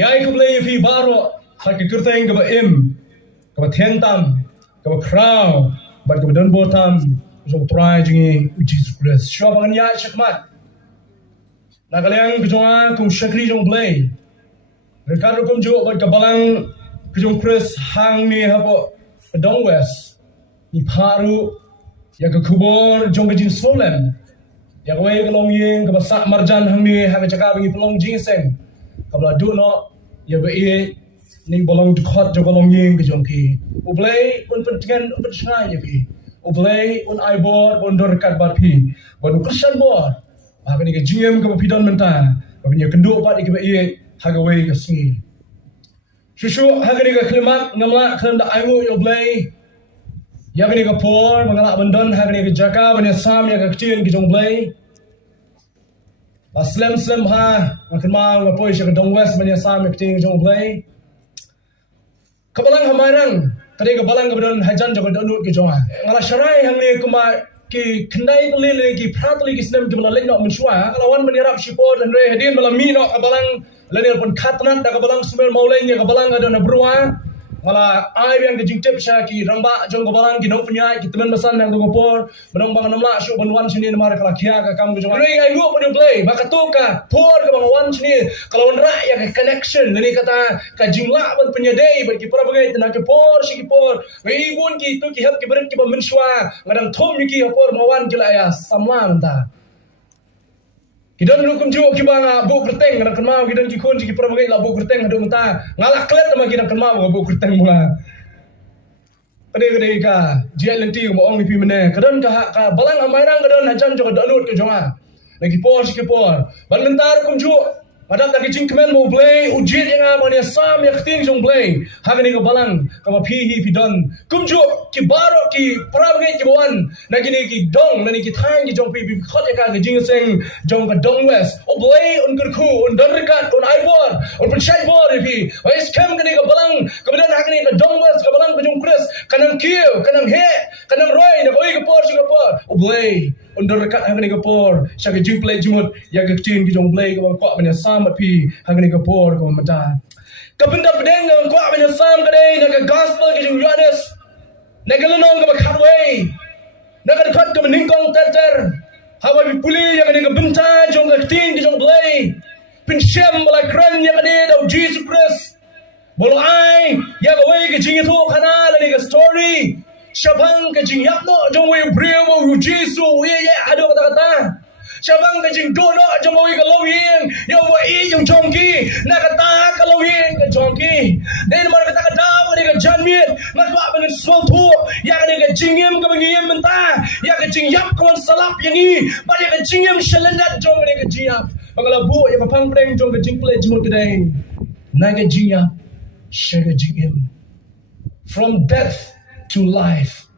Yai ke belai fi baro hak ke kerteng ke ba im ke ba tentam ke ba crown ba ke ba donbor tam jong try jingi Jesus Christ shwa bangan ya shakmat na kalian ke jonga kum shakri jong belai rekado kum jo ba ke balang ke jong Christ hang ni hapo dong west ni paru ya ke kubor jong ke jin solen ya ke wei ke long yeng ke ba sak marjan hang ni ha ke cakap ngi pelong jingseng kabla du no ya be ning bolong khot jo bolong ying ke jongki ublei un pentingan un pentingan ya pi ublei un aibor un dorkat bat pi bon kristan bor ha ni ke jingem ke pidon menta ba ni kendo bat ke be ha ga wei ke singi shushu ha ni ke klimat ngamla khem da aimu ublei ya ni ke por mangala bandon ha ni ke jaka ban sam ya ke tin ke jong blei Aslam ha makin mau ngapoi syak dong west banyak sam meeting jong play kabalang hamarang tadi kabalang kebetulan hajan jaga donut ke jonga ngala syarai hang ni kuma ki kendai pelil ki pratli ki snem jumla lain nak mensyua lawan menirap sipor dan re hadin malam mi nak kabalang lain pun khatnan da kabalang semel maulain ni kabalang ada na berua ngala ai yang ke jingtep syaki ramba jong kabalang ki dong penyai ki teman mesan yang tungopor menong bang namla syuk banwan sini namar kala kia ka kam ke jonga re ai lu pun play maka tuka por ke bang wan sini kalau nra ya ke connection ni kata ka jingla ban penyadai bagi para bagai tenak ke por syiki por wei bun ki tu ki hab ki beren ki ban mensyua ngadang thom ki por mawan ki la ya samlang ta Kidan lu kumju ki banga bu kerteng nang kenmau kidan ki kun ki prabagai la bu kerteng adu menta ngalak klet ma kidan kenmau bu kerteng mula kade ka jia lenti mo ong ni pi mene kadan ka balang amairang kadan hajan jo dalut ke jonga lagi por ki por ban mentar kumju padat lagi jingkemen mo blay ujit yang amane sam yak ting jong blay hagani ka balang ka pi hi pi don kumju ki baro ki prabagai ki wan nagini ki dong nani ki thang ki jong pi khot ka jing seng jong ka dong west o blay un kurku un darkat un aibor un perchay bor pi wais kam kani ka balang ka badan hagani ka dong west ka balang ka jong Chris kanang kiu kanang he kanang roy na oi ka por ka por o blay un darkat hagani ka por sya ka jing play jimut ya ka tin ki jong blay ka ko banya sam pi hagani ka por ka mata ka benda pedeng ka ko banya sam ka dei na ka gospel ki jong Yohanes Nagalunong ka maghatway. Nakadakot ka maningkong ter. Hawa pipuli yang ada ka benta jong ka tin ki jong blay. Pinsyam bala kran yang ada daw Jesus Christ. Bolo ay yang away ka jing ito kana lani ka story. Syabang ka jing yapno jong way brio mo Jesus ye ado kata-kata. Syabang ka jing dono jong way ka lawing yang way yung jongki nakata ka lawing ka jongki. Then mar kata-kata ka janmit matwa dengan suatu yang ada jingim ke bangiem mentah yang ke jingyap kawan salap yang ni pada ke jingim selendat jong ke jingyap bangala bu yang papang pedeng jong ke jingple jimut kedai naga jingyap shaga jingim from death to life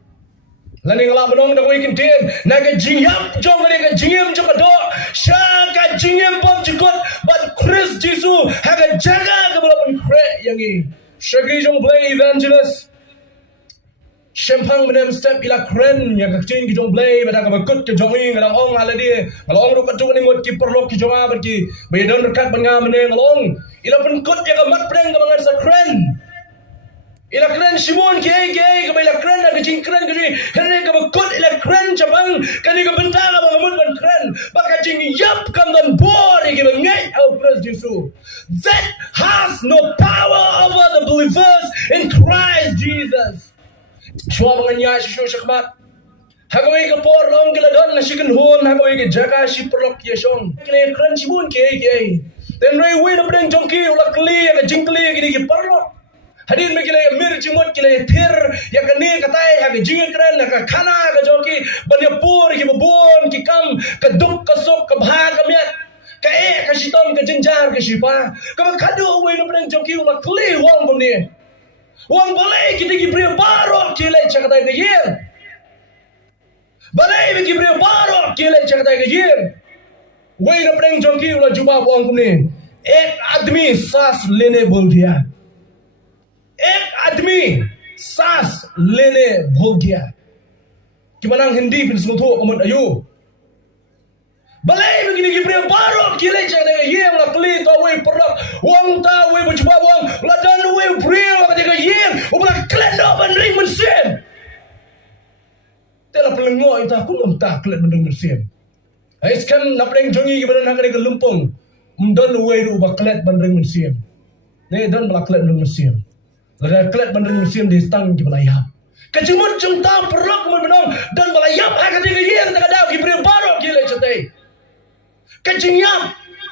laning la benong da weekend din naga jingyap jong ke jingim jong ke do shaga jingim pom jikot but Chris Jesus haga jaga ke balapan kre yang ni Syagri jong blay evangelist Shempang menem step ila kren yang kacin ki jong blay pada ka bakut ke jong ing ngadang ong ala dia ngalong ru ka jong ni ngot ki perlok ki jong abar ki bedon rekat banga mene ngalong ila pen kut ya ka mat preng ka mangan sa kren ila kren simon ki ai ka ila kren ka jing kren ka ni hene ka bakut ila kren cabang kani ka benta ka bangamut ban kren baka jing yap kam dan bor ki bangai au pres Jesu that has no power over the believers in Christ Jesus. Shua manganya shu shakmat. Hagawai ka por long kila don na shikan hon hagawai ka jaga shi perlok yeshong. Kile kran shibun ke. Then ray win na bring jongki ula kli ka jingkli ki ki perlok. Hadin me kile mir jimot kile thir ya ka ne katai ha ka jing kran ka khana ka jongki banya pur ki babon ki kam ka duk ka sok ka bha ka miat. Ka ka shitom ka jinjar ka shipa ka khadu we no bring jongki ula kli wong bom ni wong boleh kita ki bri baro kile chakata ka yer boleh ki bri baro kile chakata ka yer we no bring jongki ula juba wong bom ni ek admi sas lene bol diya ek admi sas lene bol diya ki manang hindi pin smutu amut ayu Balai begini Gabriel baru kile cak dengan yang la kli to we produk wang ta we bercuba wang la dan we brio dengan yang ubah klet do ban ring mesin. Tela pelengok itu aku mentah klet ban ring mesin. Ais kan nak peng jongi kepada nak dengan lumpung. Mdan we ubah klet ban ring mesin. Ne dan bala klet ban ring mesin. La klet ban ring mesin di stang ke balaya. Kecimut jengta perlok menang dan balayap akan dengan yang tak ada Gabriel baru kile cak. JINGIAP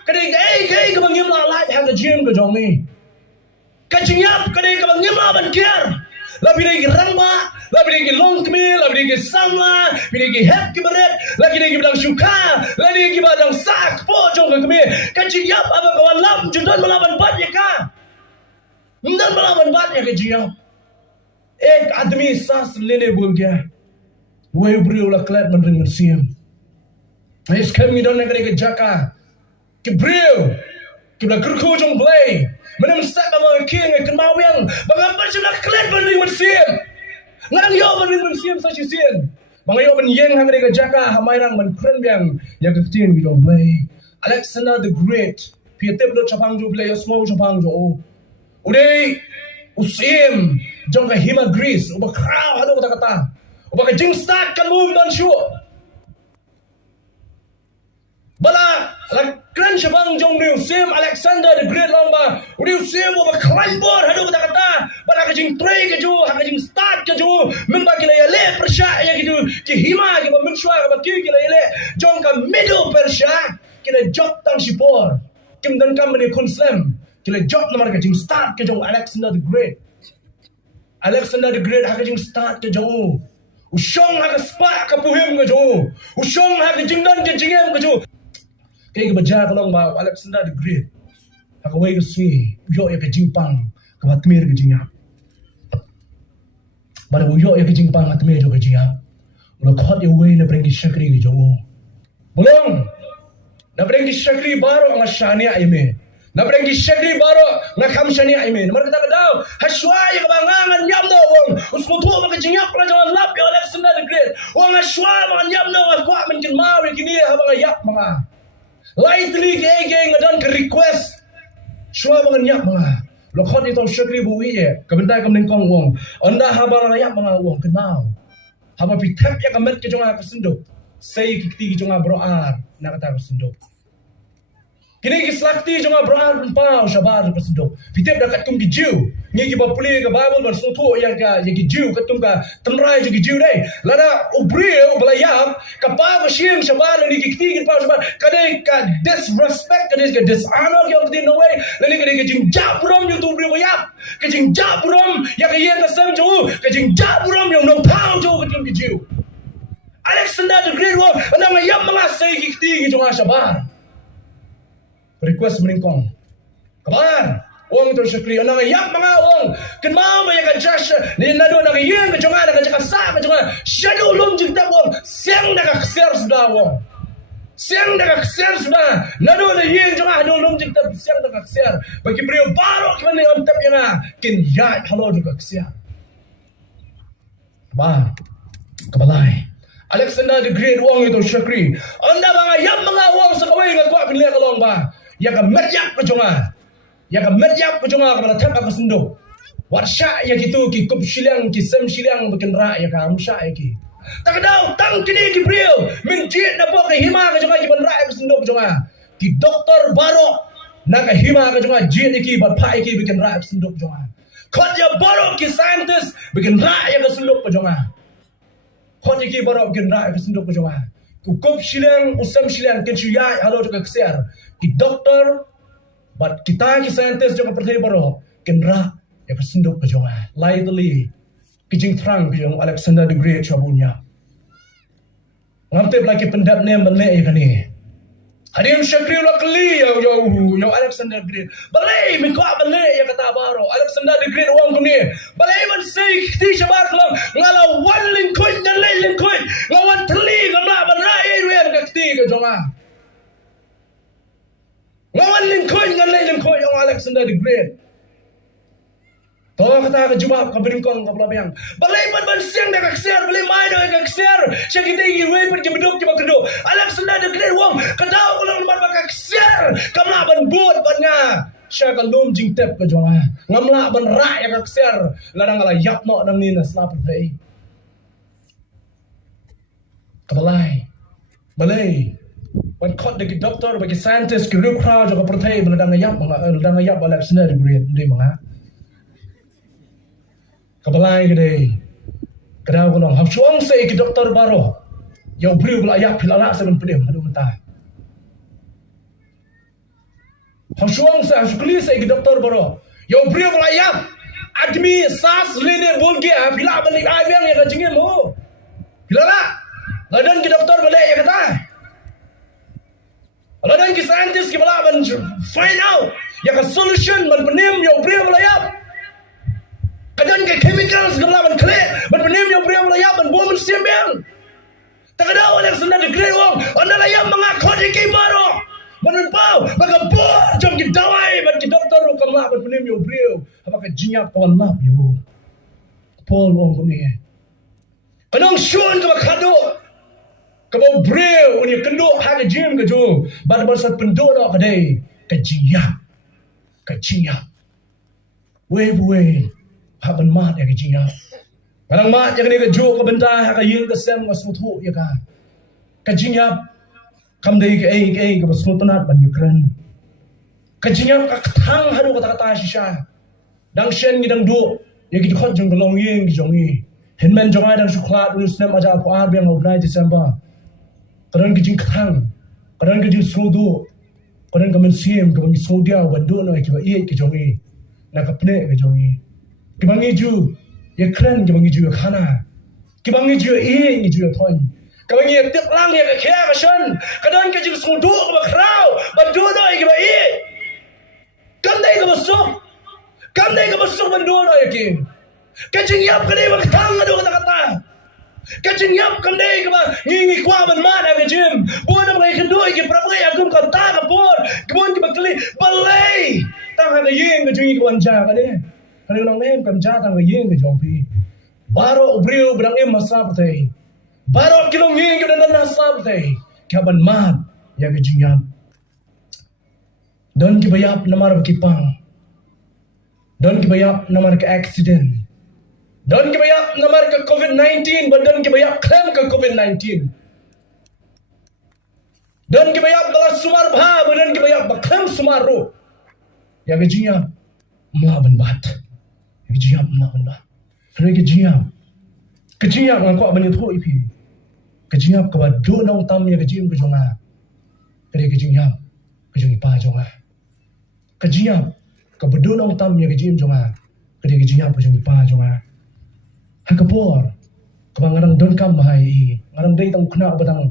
kadang ke bang yam la lai ha gym ke jong ni JINGIAP kadang ke bang yam la ban kiar la bi dei rangma la bi dei long kmi la bi dei samla bi dei hep ki beret la bi dei bilang syuka la dei ki badang sak po jong ke kmi JINGIAP aba kawan lam jundan melawan bat ya ka mundan melawan bat ya JINGIAP ek admi sas lene bol gaya we brio la klat ban ring siam. Is kami don negeri ke Jaka, ke Brio, ke belah kerku jong Blay, mana mesti kamu king ke Mawiang, bagaimana sudah kalian beri mensiam, ngarang yo beri mensiam saja sian, bang yo benyeng negeri ke Jaka, hamairang menkeren yang ketin ke jong Blay, Alexander the Great, pietep do capang jo Blay, semua capang jo, udah usim jong ke Hima Greece, ubah krau hadu kata-kata, ubah ke jing start kan move dan SHUH. Bala la kran shabang jong riu sim Alexander the Great long ba riu sim ba climb board hadu kata bala ka jing tray ka ju ha ka jing start ka ju min ba kila yale persha ya ki ju ki hima ki ba min shwa ba ki kila yale jong ka middle persha kila jok tang sipor kim dan kam ni kun slam kila jok namar ka jing start ka jong Alexander the Great ha ka jing start ka jong ushong ha ka spa ka puhim ka ju ushong ha ka jing dan ka jingem ka ju kaya kebaja kalau mau Alexander the Great, aku wei kesui, yo ya kejimpang, kebatmir kejinyap. Pada yo ya kejimpang atmir jo kejinyap. Udah kau ya wei na pergi syakri kejomo. Belum, na pergi syakri baru nggak shani ayme. Na pergi syakri baru nggak kam shani ayme. Mereka tak tahu. Haswai kebangangan nyam do wong. Usmutu makan kejinyap lah jangan lap ya Alexander the Great. Wong haswai makan nyam do aku mungkin mau kini abang ayap manga. Lightly geng ngadan ke request shua banganyak mga lokot ito syakri buwi kabentay kam kong wong anda habang ayak mga wong kenal haba pitap ya kamet ke jonga kasundok say kikti ke jonga broar na kata kasundok kini kislakti jonga broar pau shabar kasundok pitap dakat kum gijiu ngi ki bapuli ke bible ban sutu yang ka ye gijiu katum ka tenrai ju gijiu dai lada ubrio belayap kapa bashim shabar ni kikti ke pau shabar kadai ka disrespect kadai ka dishonor yang din no way lani kadai ka jing jabrom yu tu brio yap ka jing jabrom ya ka yen ka sam ju ka jing jabrom yang no tau ju ka tum gijiu Alexander the Great wo ana ngayap mga say kikti ke jonga shabar request meningkong kabar wong to syakri ana ngayap mga wong ken mau ya ka Josh ni nado na yen ka jonga na ka sa ka jonga shadow lum jing ta wong siang na ka kser sudah wong siang na ka kser sudah nado na yen jonga hado lum jing ta siang na ka kser bagi brio baro kan ni antap yana ken ya halo ka kser ba kabalai Alexander the Great wong itu syakri anda mga yap mga wong sa kawai nga kwa pinle kalong ba ya ka medyak ka jonga ya ka medyak ka jonga ka tap ka sundok warsha ya gitu ki kup shiliang ki sem shiliang bikin ra ya ka amsha ya ki tak daw tang kini ki brio min jit na po ka hima ka jonga ki ban ra ka sundok jonga ki doktor baro na ka hima ka jonga jit ki bat pa ki bikin ra ka sundok jonga khot ya baro ki scientist bikin ra ya ka sundok ka jonga khot ki baro bikin ra ka sundok ka jonga kup shiliang usam shiliang ken shiyai halo ka kser ki doktor but kita ki scientist jo ka perthai baro kenra ya kasundok ka jonga lightly kijing trang kijong Alexander the Great chabunya ngamte lagi pendap ne mele ya kani hadim syakri lo kli yo Alexander the Great balai mi ko balai ya kata baro Alexander the Great wong kuni balai man sei ti shabar klang ngala wan lin kuin na lin kuin ngawan tli ngamla ban rai ren ka ti ka jonga ngawan lin kuin ngan lin kuin ang Alexander the Great Toh kata ke jawab ke beringkong ke belabang. Balai ban siang dah kaksiar, balai mai dah kaksiar. Siang kita ingin wei pergi beduk cuma keduk. Anak senang dah kena wong. Kadau kalau lembar kaksiar, kamlah ban buat bannya. Siang kalum jing tep ke jual. Ngamlah ban rak yang kaksiar. Ladang ala yap nok nang ni nas lapar day. Kebalai, balai. Ban kot deki doktor bagi saintis ke rukra juga pertai beladang ayap balak senang diberi dia manga. Kebalai gede, kedau kolong. Hab suang say ke doktor baru. Yau beri bela ayap pilala seven pedim. Aduh mentah. Hab suang say, hab sukli say ke doktor baru. Yau beri bela ayap. Admi sas lene bolge pila balik ayam yang kacingin mo. Pilala. Ladan ke doktor balik ya kata. Ladan ke saintis ke bala ban find out. Ya ke solution ban penim yau beri bela ayap. Kadang ke chemicals ke bala ban kle. Ban penim yau beri bela ayap ban bom siambang. Tak ada orang yang senang degrade wong. Anda layam mengakot ke baru. Ban pau, bagi bor jom ke dawai ban ke doktor ro kamla ban penim yau beri. Apa ke jingiap kawan lap yo. Paul wong ko ni. Kadang syun ke bakado. Kau breu ni kenduk hak gym ke jo. Bar sat penduk dak kedai ke jingiap. Ke jingiap. Wei. Hak ban mat ya ke jingiap. Kadang mat ya ke jo ke bentai hak yeng ke sem ke sutu ya ka. Ke jingiap kam dei ke ke sutunat ban Ukraine. Ke jingiap ka thang hadu kata-kata shisha. Dang shen ni dang du ya ki khot jong long yeng ki jong ni. Henmen jong ai dang suklat ni snem aja ko ar biang obnai Desember. Kadang ke jing thang, kadang ke jing sudu, kadang ke mensim ke bangi sudia bandu no ki ba ie ki jong ni. Na ka pne ke jong ni. Ki bangi ju ya kren ki bangi ju ya khana. Ki bangi ju ie ni ju ya thon. Ka bangi ya tik lang ya ka kya ka shan. Kadang ke jing sudu ke ba krau, bandu no ki ba ie. Kam dai ke masuk. Kam dai ke masuk bandu no ki. Ka jing yap ka dai ba thang adu kata-kata. Kacing yap kam dai ke ba ngingi kwa ban ma na ke gym. Bo na ngai kendoi ke prabai agum ka ta ka por. Kebon ke bakli balai. Tang ha ke yeng ke jui ke wan ja ka de. Kalau nang nem kam ja tang ke yeng ke jong pi. Baro brio brang em masap tai. Baro kilong yeng ke dan nasap tai. Ka ban ma ya ke jing yap. Don ke bayap namar ke pang. Don ke bayap namar ke accident. Dan kebanyak namar ke COVID-19, dan kebanyak klaim ke COVID-19. Dan kebanyak balas sumar bah, dan kebanyak baklaim sumar ro. Ya kejinya melaban bat. Kejinya melaban bat. Kerana kejinya ngakak banyak tu ipi. Kejinya kebat do nong tam ya kejinya kejonga. Kerana kejinya pa jonga. Kejinya kebedo nong tam ya kejinya jonga. Kerana kejinya pa jonga. Hakapor, kebangarang don kam bahai, ngarang day tang kena batang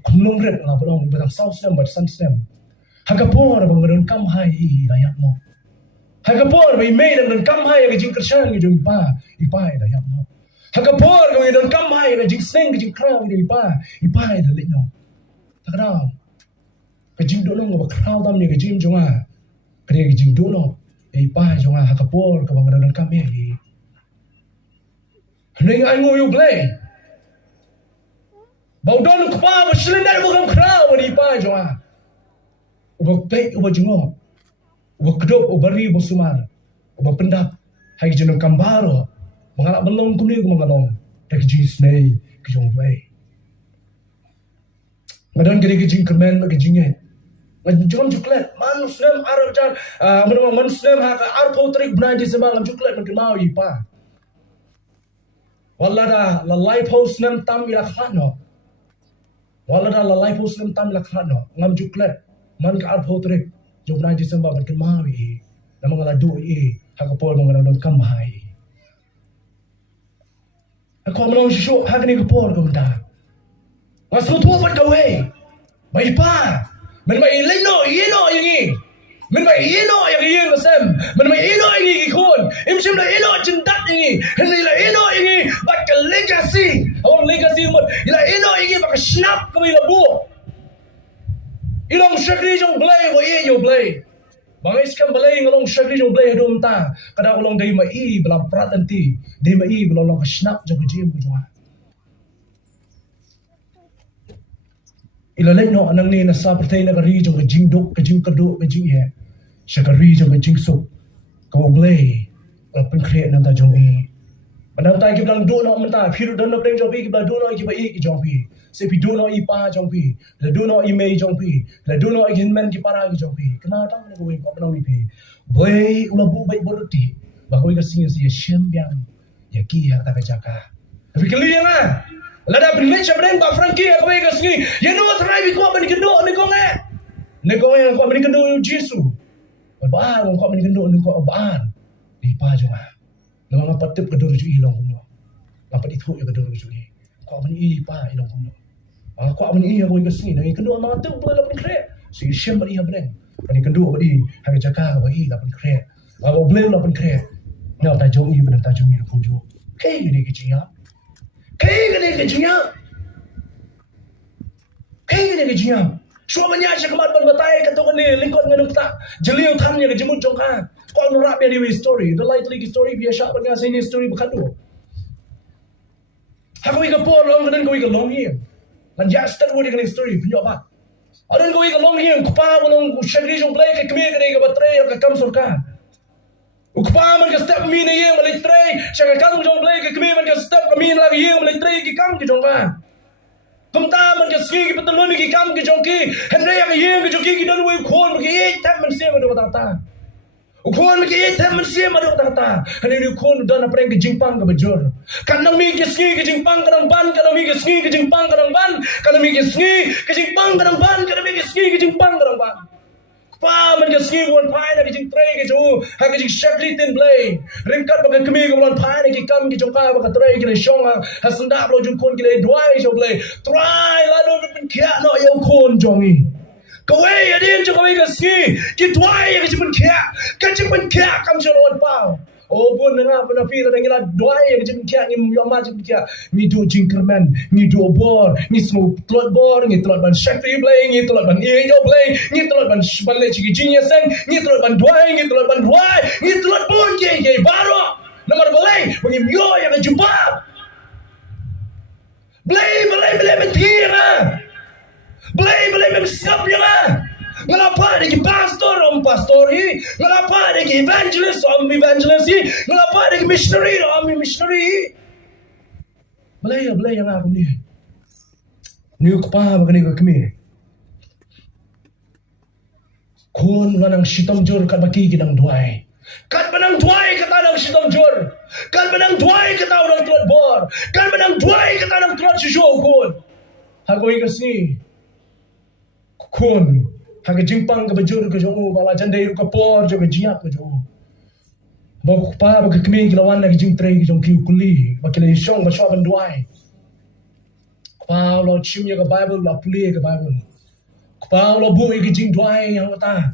kumnung red lah batang south stem bat sun stem. Hakapor bangarang kam bahai layak no. Hakapor bai mei dan kam bahai ke jing kersan ke jing ipai layak no. Hakapor ke don kam bahai ke jing seng ke jing krau ke ipai layak no. Takau, ke jing dolong ke krau tam ni ke jing jonga, ke jing dolong ipai jonga hakapor ke bangarang kam bahai. Ning ai ngồi yêu play. Bảo don kwa ba cylinder bukan crowd di pa joa. Uba pay uba jungo. Uba kedop uba ri uba sumar. Uba pendap hai jenong kambaro. Mengalak belong kuni ku mengalong. Dak jis nei ke jong play. Ngadan gede ke jing kermen ke jinget. Ngajong coklat manus nem arab jan manus nem ha arpo trik bnai di sebang coklat men mau i pa. Walada lalai post nem tam ila khano. Walada lalai post nem tam ila khano. Ngam juklet man ka arpo trik jom na Desember ban kemawi. Namang ala do hakapol mga don kamhay. Ako manong shisho hagni kapor kumta. Masuk tu ban gawe. Mai pa. Men mai leno yeno yangi. Men mai yeno yang yeng masem. Men mai yeno yangi ikon. Imsim la yeno cintat yangi. Henry la yeno yangi. Baka legacy. Awang legacy mo. Ila yeno yangi baka snap kami la bu. Ilang syakri jong play wo ye yo play. Bangai skam balai ngalong syagri jong blai hadum ta. Kada ulong dai mai belam prat nanti. Dai mai belong snap jong jim ko jong. Ilalek no anang ni nasa pertai na kari jong jing duk ke jing keduk ke jing ye. Syagri jong jing sup. Kau blai pen create nan ta jong e. Padang tai ki bilang do no menta phiru dan no breng jong pi ki bilang do no ki bai ki jong pi. Se pi do no i pa jong pi. La do no i mei jong pi. La do no i hinmen ki para ki jong pi. Kena tang ne ko wi ko panong ni pi. Boy ula bu bai boroti. Ba ko ga singin si shem biang. Ya ki ha ta ka jaka. Tapi kali nga. La da bin lecha breng ba franki ko ga singi. Ya no try bi ko ban ki do ni ko nge. Ni ko yang ko ban ki do Jesu. Ba ko ban ki do ni ko baan. Di pa jong ha. Nama patip ke dulu ilong kuno. Nampak itu ya ke dulu juga. Kau meni pa ilong kuno. Kau meni aku ingat sini. Nanti kedua nama tu boleh lapan kret. Si Shem beri bereng. Nanti kedua beri harga jaga beri lapan kret. Kalau boleh lapan kret. Nak tajung ini benar tajung ini kuno. Kaya gini kecilnya. Kaya gini kecilnya. Kaya gini kecilnya. Semua banyak saya kemarin berbatai kata ni lingkot dengan tak. Jeliu thamnya ke jemut jongkang. Kau nurap dia di story, the lightly story biasa bagi sini story berkadu. Aku ikut pun long dan kau ikut long here. Dan just start with the story punya apa? Adan kau ikut long here, kupa belum syagri jong play ke kami ke bateri ke kam surka. Kupa man ke step mini yang balik tray, syagri kam jong play ke kami man ke step kami lagi yang balik tray ke kam ke jong ka. Kumta man ke ski ke betul ni ke kam ke jong ki, hendak yang yang ke jong ki dan we kon ke tak man siapa tu kata. Ukon mi ke tem sia ma dok ta hani ni ukon dan apa yang ke jingpang ke bejor kan mi ke ski ke jingpang kadang ban kadang mi ke ski ke jingpang kadang ban kadang mi ke ski ke jingpang kadang ban kadang mi ke ski ke jingpang kadang ban pa man ke ski won pai na ke jing tray ke jo ha ke jing shakli tin blay ringkat ba ke kemi ke won pai na ke kam ke jongka ba ke tray ke shong ha senda blo jung kon ke le dwai jo blay try la do ben kya no yo kon jongi Kau yang kau ingat sih, kita yang kita kia, kamu selalu pau. Oh pun dengar pernah pilih dan kita dua yang kita kia, ni mama kita kia, ni dua jingkerman, ni dua bor, ni semua telur bor, ni telur ban syakri play, ni telur ban iyo play, ni telur ban leci jinya sen, ni telur ban dua, ni telur ban dua, ni telur pun ye baru, nomor boleh, bagi mio yang jumpa, boleh mentira. Boleh memsiap ya lah. Ngapa dia pastor pastori, ngapa dia evangelist evangelist, ngapa dia missionary missionary. Boleh yang aku ni. Ni apa begini kami. Kon lanang sitom jor kat baki kidang duai. Kat benang duai kata nang sitom jor. Kat benang duai kata orang tuan bor. Kat benang duai kata orang tuan susu kon. Aku ingat sini. Kun, harga jingpang ke bejur ke jauh, bala jandai ke por jo ke jiap ke jauh. Bawa kupa bawa kemi ke lawan lagi jing tray ke jauh kiu kuli, bawa kena isong bawa syaban duai. Kupa lo cimnya ke Bible, lo puli ke Bible. Kupa lo bui ke jing duai yang kata,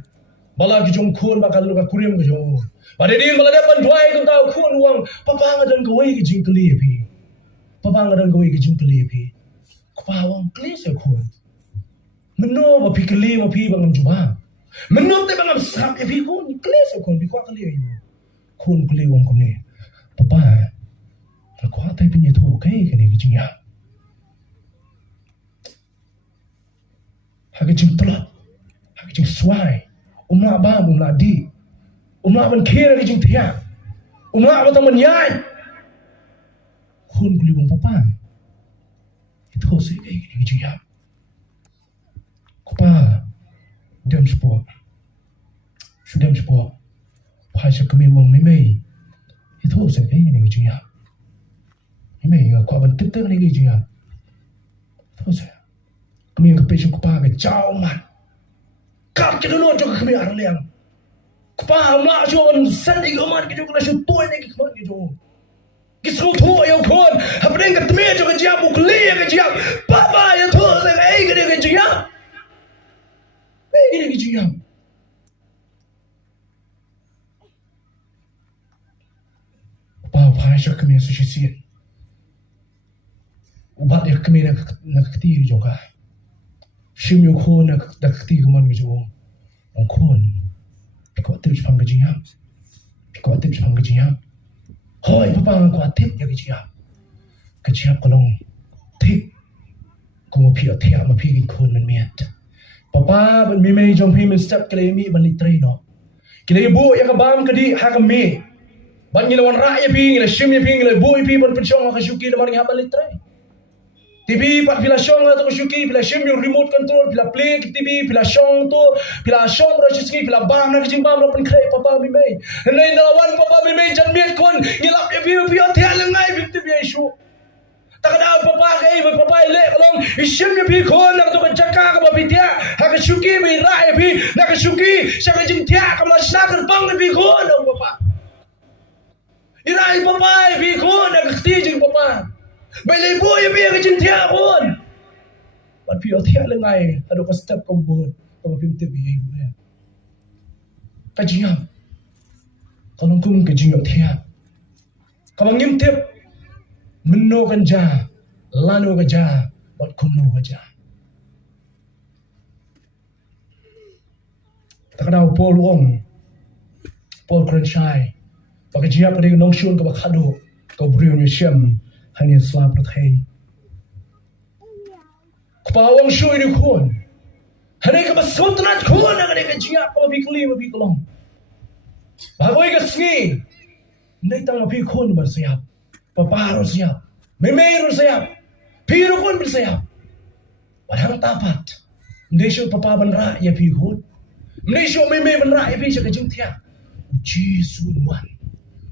bala ke jauh kun bakal lo ke kurim ke jauh. Pada dia bala depan duai ke tahu kun uang, papa ngadan kawai ke jing keli pi, papa ngadan kawai ke jing keli pi. Kupa uang keli sekun. Meno mapi keli mapi bangam juma. Meno te bangam sap e pi kun kles kun bi kwa keli ayu. Kun keli wong kun ni. Papa. Na kwa tai pinya tu kai kene ki jinya. Hagi jing telot. Hagi jing swai. Umla ba umla di. Umla ban kira ki jing tia. Umla ba taman yai. Kun keli wong papa. Itu se kai kene ki jinya. Kupa, dem sport, sudah sport, pasal kami wang memei, itu saya ini kerja, memei aku akan tetap ini kerja, itu saya, kami yang kepesuk kupa ke jauh man, kak kita dulu juga kami arang liang, kupa mak cuman sedih amat kita kena syutu ini kita kita, kita tu yang kon, apa yang kita mesti juga kerja bukli kerja, papa yang tu saya ini kerja. Ini kerja. Apa yang kami asosiasi? Ubat yang kami nak keti juga. Sim yang kon nak keti keman gitu. Angkon. Pikuatip sepang kejingan. Pikuatip sepang kejingan. Hoi papa kuatip ya kejingan. Kejingan kolong tip. Kau mau piot tiap mau pikin kun man miat. Papa ban mi mai jong pi men step kele mi ban litrai no. Kele ibu ya kabam kedi hakam mi. Ban ngila wan ra ya pi ngila shim ya pi ngila bu ya pi ban pensyong ka syuki na maring haban litrai. TV pak pila syong atau syuki pila shim yung remote control pila play TV pila syong tu pila syong ro syuki pila bam na kijing bam ro pen kre papa mi mai. Nei nawan papa mi mai jan miat kon ngila ya pi piot tiap lengai pi TV isu. Tak ada papa kai papa le kalong isim ya pi kon nak tu jaka ka pi tia ha ka syuki mi ra ya pi nak ka syuki sya ka jing tia ka mas na ka bang pi kon papa irai papa pi kon nak ti jing papa bai le bu ya pi ka jing tia kon ban pi tia lengai ado ka step kom bon ka pi ti bi ka jing kalong kum ka jing tia ka ngim tip Meno ganja, lano ganja, buat kuno ganja. Tak ada Paul Wong, Paul Crenshai, bagi jiap dari nongshun ke bakado, ke beriu nyusem, hanya selap pertai. Kepawang shu ini kun, hanya ke basutrat kun, hanya ke jiap ke bikli bikolong. Bagoi ke sengi, ndai tang bikun bersiap. Papa harus siap, meme harus siap, piru pun bersiap. Padahal tapat. Mendesyo papa benra ya pihut. Mendesyo meme benra ya pi sya kejing tia. Uji sunwan.